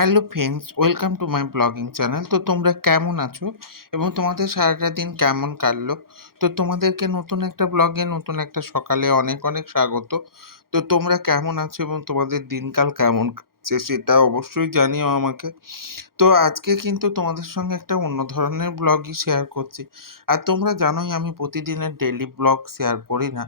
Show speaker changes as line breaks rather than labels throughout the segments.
Hello friends welcome to my blogging channel তো তোমরা কেমন আছো? এবং তোমাদের সারাটা দিন কেমন কাটলো? তো তোমাদেরকে নতুন একটা ব্লগে নতুন একটা সকালে অনেক অনেক স্বাগত। তো তোমরা কেমন আছো এবং তোমাদের দিনকাল কেমন কাটছে সেটা অবশ্যই জানিও আমাকে। তো আজকে কিন্তু তোমাদের সঙ্গে একটা অন্য ধরনের ব্লগই শেয়ার করছি। আর তোমরা জানোই আমি প্রতিদিনের ডেলি ব্লগ শেয়ার করি না,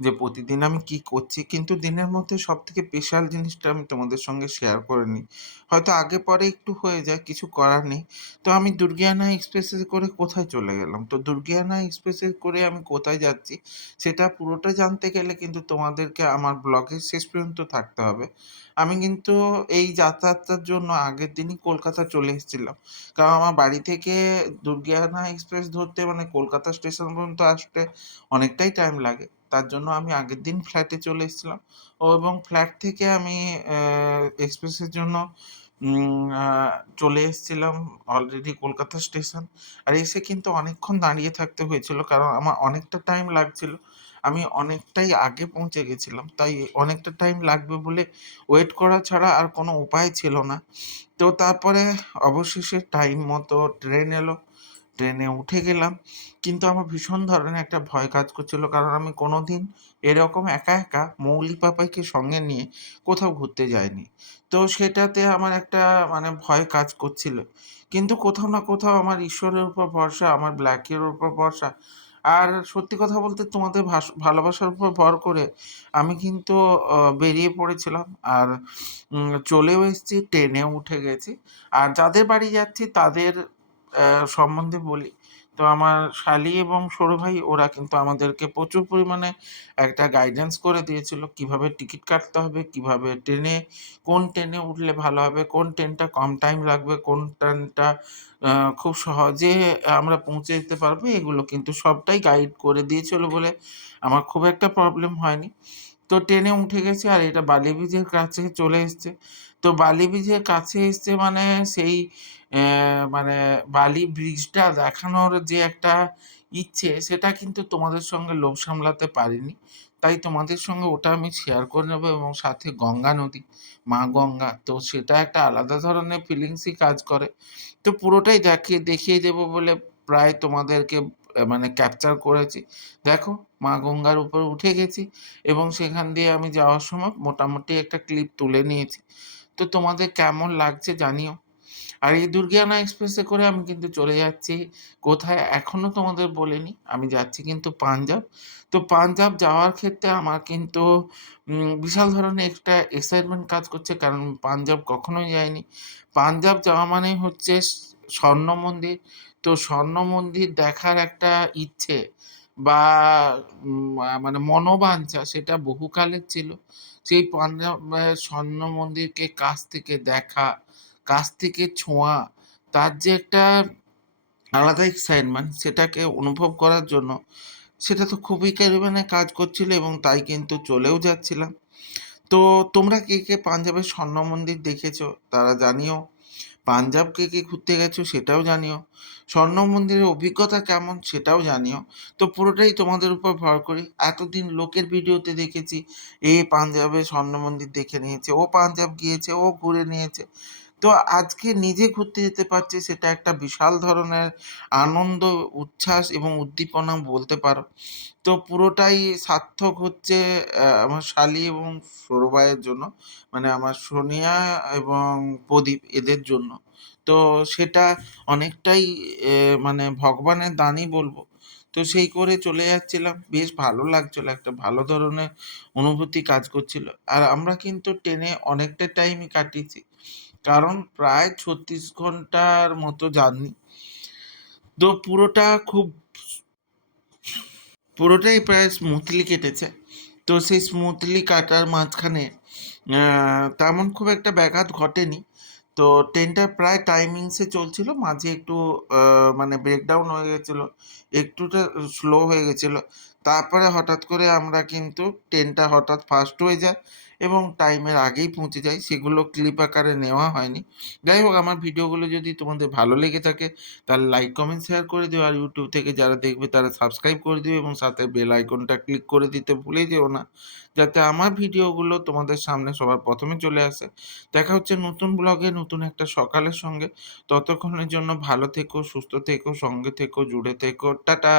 যে প্রতিদিন আমি কি করছি, কিন্তু দিনের মধ্যে সব থেকে স্পেশাল জিনিসটা আমি তোমাদের সঙ্গে শেয়ার করে নিই। হয়তো আগে পরে একটু হয়ে যায়, কিছু করার নেই। তো আমি দুর্গিয়ানা এক্সপ্রেসে করে কোথায় চলে গেলাম? তো দুর্গিয়ানা এক্সপ্রেসে করে আমি কোথায় যাচ্ছি, সেটা পুরোটা জানতে গেলে কিন্তু তোমাদেরকে আমার ব্লগের শেষ পর্যন্ত থাকতে হবে। আমি কিন্তু এই যাতায়াতটার জন্য আগের দিনই কলকাতা চলে এসেছিলাম। কারণ আমার বাড়ি থেকে দুর্গিয়ানা এক্সপ্রেস ধরতে মানে কলকাতা স্টেশন পর্যন্ত আসতে অনেকটাই টাইম লাগে। তার জন্য আমি আগের দিন ফ্ল্যাটে চলে এসেছিলাম। ও এবং ফ্ল্যাট থেকে আমি এক্সপ্রেসের জন্য চলে এসেছিলাম অলরেডি কলকাতা স্টেশন আর এসে কিন্তু অনেকক্ষণ দাঁড়িয়ে থাকতে হয়েছিল, কারণ আমার অনেকটা টাইম লাগছিল। আমি অনেকটাই আগে পৌঁছে গেছিলাম, তাই অনেকটা টাইম লাগবে বলে ওয়েট করা ছাড়া আর কোনো উপায় ছিল না। তো তারপরে অবশেষে টাইম মতো ট্রেন এলো। ট্রেনে উঠে গেলাম। কিন্তু আমার ভীষণ ধরনের একটা ভয় কাজ করছিল। কারণ আমি কোনো দিন এরকম একা একা মৌলি পাপাইকে সঙ্গে নিয়ে কোথাও ঘুরতে যাইনি। তো সেটাতে আমার একটা মানে ভয় কাজ করছিল। কিন্তু কোথাও না কোথাও আমার ঈশ্বরের উপর ভরসা, আমার ব্ল্যাকের উপর ভরসা। আর সত্যি কথা বলতে তোমাদের ভালোবাসার উপর ভর করে আমি কিন্তু বেরিয়ে পড়েছিলাম। আর চলেও এসেছি, ট্রেনেও উঠে গেছি। আর যাদের বাড়ি যাচ্ছি তাদের সম্বন্ধে বলি। তো আমার শালি এবং সরু ভাই, ওরা কিন্তু আমাদেরকে প্রচুর পরিমাণে একটা গাইডেন্স করে দিয়েছিল কীভাবে টিকিট কাটতে হবে, কীভাবে ট্রেনে, কোন ট্রেনে উঠলে ভালো হবে, কোন ট্রেনটা কম টাইম লাগবে, কোন ট্রেনটা খুব সহজে আমরা পৌঁছে যেতে পারব, এগুলো কিন্তু সবটাই গাইড করে দিয়েছিল বলে আমার খুব একটা প্রবলেম হয়নি। তো ট্রেনে উঠে গেছি আর এটা বালি ব্রিজের কাছে চলে এসছে। তো বালি ব্রিজের কাছে এসছে মানে সেই মানে বালি ব্রিজটা দেখানোর যে একটা ইচ্ছে, সেটা কিন্তু তোমাদের সঙ্গে লোভ সামলাতে পারিনি। তাই তোমাদের সঙ্গে ওটা আমি শেয়ার করে নেব এবং সাথে গঙ্গা নদী, মা গঙ্গা, তো সেটা একটা আলাদা ধরনের ফিলিংসই কাজ করে। তো পুরোটাই দেখিয়ে দেখিয়ে দেবো বলে প্রায় তোমাদেরকে মানে ক্যাপচার করেছি। দেখো, মা গঙ্গার উপর উঠে গেছি এবং সেখান দিয়ে আমি যাওয়ার সময় মোটামুটি একটা ক্লিপ তুলে নিয়েছি। তো তোমাদের কেমন লাগছে জানিও। আর এই দুর্গিয়ানা এক্সপ্রেসে করে আমি কিন্তু চলে যাচ্ছি। কোথায় এখনও তোমাদের বলিনি, আমি যাচ্ছি কিন্তু পাঞ্জাব। তো পাঞ্জাব যাওয়ার ক্ষেত্রে আমার কিন্তু বিশাল ধরনের একটা এক্সাইটমেন্ট কাজ করছে, কারণ পাঞ্জাব কখনোই যায়নি। পাঞ্জাব যাওয়া মানে হচ্ছে স্বর্ণ মন্দির। তো স্বর্ণ মন্দির দেখার একটা ইচ্ছে বা মানে মনোবাঞ্ছা সেটা বহুকালের ছিল। সেই স্বর্ণ মন্দিরকে কাছ থেকে দেখা, কাছ থেকে ছোঁয়া, তার যে একটা আলাদা এক্সাইটমেন্ট সেটাকে অনুভব করার জন্য সেটা তো খুবই পরিমাণে কাজ করছিল এবং তাই কিন্তু চলেও যাচ্ছিলাম। তো তোমরা কে কে পাঞ্জাবের স্বর্ণ মন্দির দেখেছ তারা জানিও। পাঞ্জাব কে কে ঘুরতে গেছো সেটাও জানিও। স্বর্ণ মন্দিরের অভিজ্ঞতা কেমন সেটাও জানিও। তো পুরোটাই তোমাদের উপর ভর করি। এতদিন লোকের ভিডিওতে দেখেছি, এ পাঞ্জাবে স্বর্ণ মন্দির দেখে নিয়েছে, ও পাঞ্জাব গিয়েছে, ও ঘুরে নিয়েছে। তো আজকে নিজে ঘুরতে যেতে পারছি সেটা একটা বিশাল ধরনের আনন্দ, উচ্ছ্বাস এবং উদ্দীপনা বলতে পারো। তো পুরোটাই সার্থক হচ্ছে আমার শালি এবং সৌরভ ভাইয়ের জন্য মানে আমার সোনিয়া এবং প্রদীপ এদের জন্য। তো সেটা অনেকটাই মানে ভগবানের দানই বলব। তো সেই করে চলে যাচ্ছিলাম, বেশ ভালো লাগছিল, একটা ভালো ধরনের অনুভূতি কাজ করছিল। আর আমরা কিন্তু ট্রেনে অনেকটা টাইমই কাটিয়েছি। কারণ প্রায় ছত্রিশ ঘণ্টার মতো জার্নি। তো পুরোটা খুব, পুরোটাই প্রায় স্মুথলি কেটেছে। তো সেই স্মুথলি কাটার মাঝখানে তেমন খুব একটা ব্যাঘাত ঘটেনি। তো ট্রেনটা প্রায় টাইমিংসে চলছিল, মাঝে একটু মানে ব্রেকডাউন হয়ে গেছিল, একটুটা স্লো হয়ে গেছিল। তারপরে হঠাৎ করে আমরা কিন্তু ট্রেনটা হঠাৎ ফাস্ট হয়ে যায় এবং টাইমের আগেই পৌঁছে যাই। সেগুলো ক্লিপ আকারে নেওয়া হয়নি। যাই হোক আমার ভিডিওগুলো যদি তোমাদের ভালো লেগে থাকে তাহলে লাইক, কমেন্ট, শেয়ার করে দিও। আর ইউটিউব থেকে যারা দেখবে তারা সাবস্ক্রাইব করে দিও এবং সাথে বেল আইকনটা ক্লিক করে দিতে ভুলে যেও না। যাতে আমার ভিডিওগুলো তোমাদের সামনে সবার প্রথমে চলে আসে। দেখা হচ্ছে নতুন ব্লগে নতুন একটা সকালের সঙ্গে। ততক্ষণের জন্য ভালো থেকো, সুস্থ থেকো, সঙ্গে থেকো, জুড়ে থেকো। টাটা।